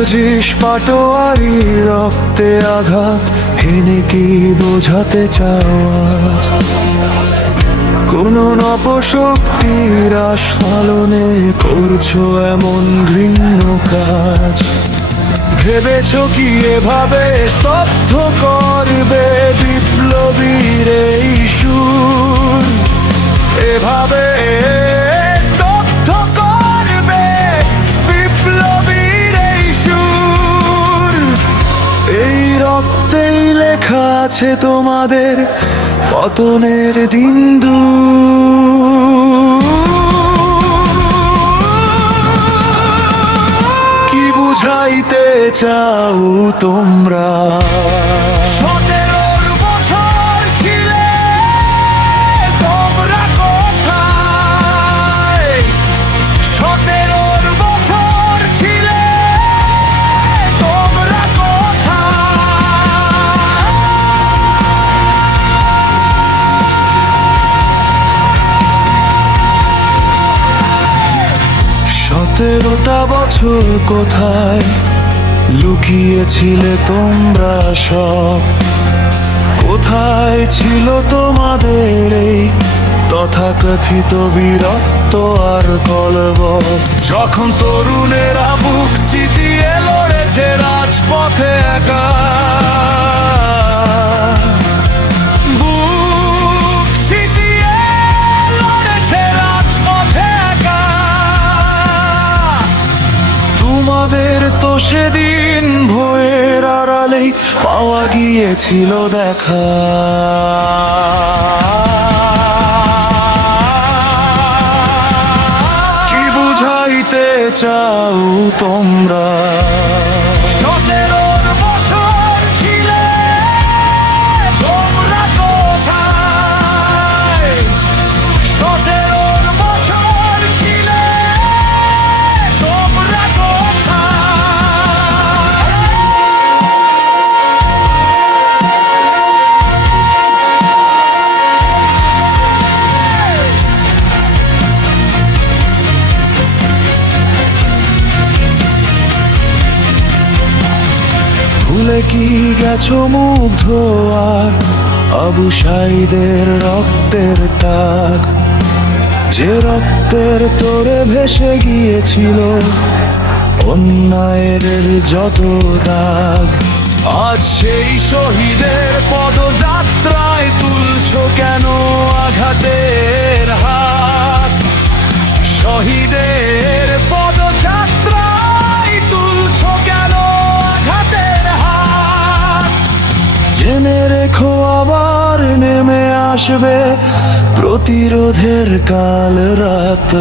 বুঝিস পাটোয়ারি রক্তে আঘাত হেনে কি বোঝাতে চাও আজ? কোন অপশক্তির আস্ফালনে করছো এমন ঘৃণ্য কাজ? ভেবেছ কি এভাবে স্তব্ধ করবে বিপ্লবীর এই সুর? এভাবে স্তব্ধ করবে বিপ্লবীর এই সুর? এই রক্তেই লেখা আছে তোমাদের পতনের দিন কি বুঝাইতে চাও তোমরা? 17 বছর ছিলে তোমরা কোথায়? 17 বছর ছিলে তোমরা কোথায়? 17টা বছর কোথায় লুকিয়েছিলে তোমরা সব? কোথায় ছিল তোমাদের এই তথাকথিত বীরত্ব আর কলবল? যখন তরুণেরা বুক চিতিয়ে লড়েছে রাজপথে একা, বুক চিতিয়ে লড়েছে রাজপথে একা। তোমাদের তো সেদিন ভয়ের আড়ালেই পাওয়া গিয়েছিল দেখা। কি বুঝাইতে চাও তোমরা? 17 বছর ছিলে তোমরা কোথায়? 17 বছর ছিলে তোমরা ভুলে কি গেছো মুগ্ধ আর আবু সাইদের রক্তের দাগ? যে রক্তের তোরে ভেসে গিয়েছিল অন্যায়ের যত দাগ। আজ সেই শহীদের পদযাত্রায় তুলছো কেন আঘাতের হাত? শহীদের পদযাত্রায় তুলছো কেন আঘাতের হাত? জেনে রেখো আবার নেমে আসবে প্রতিরোধের কাল রাত।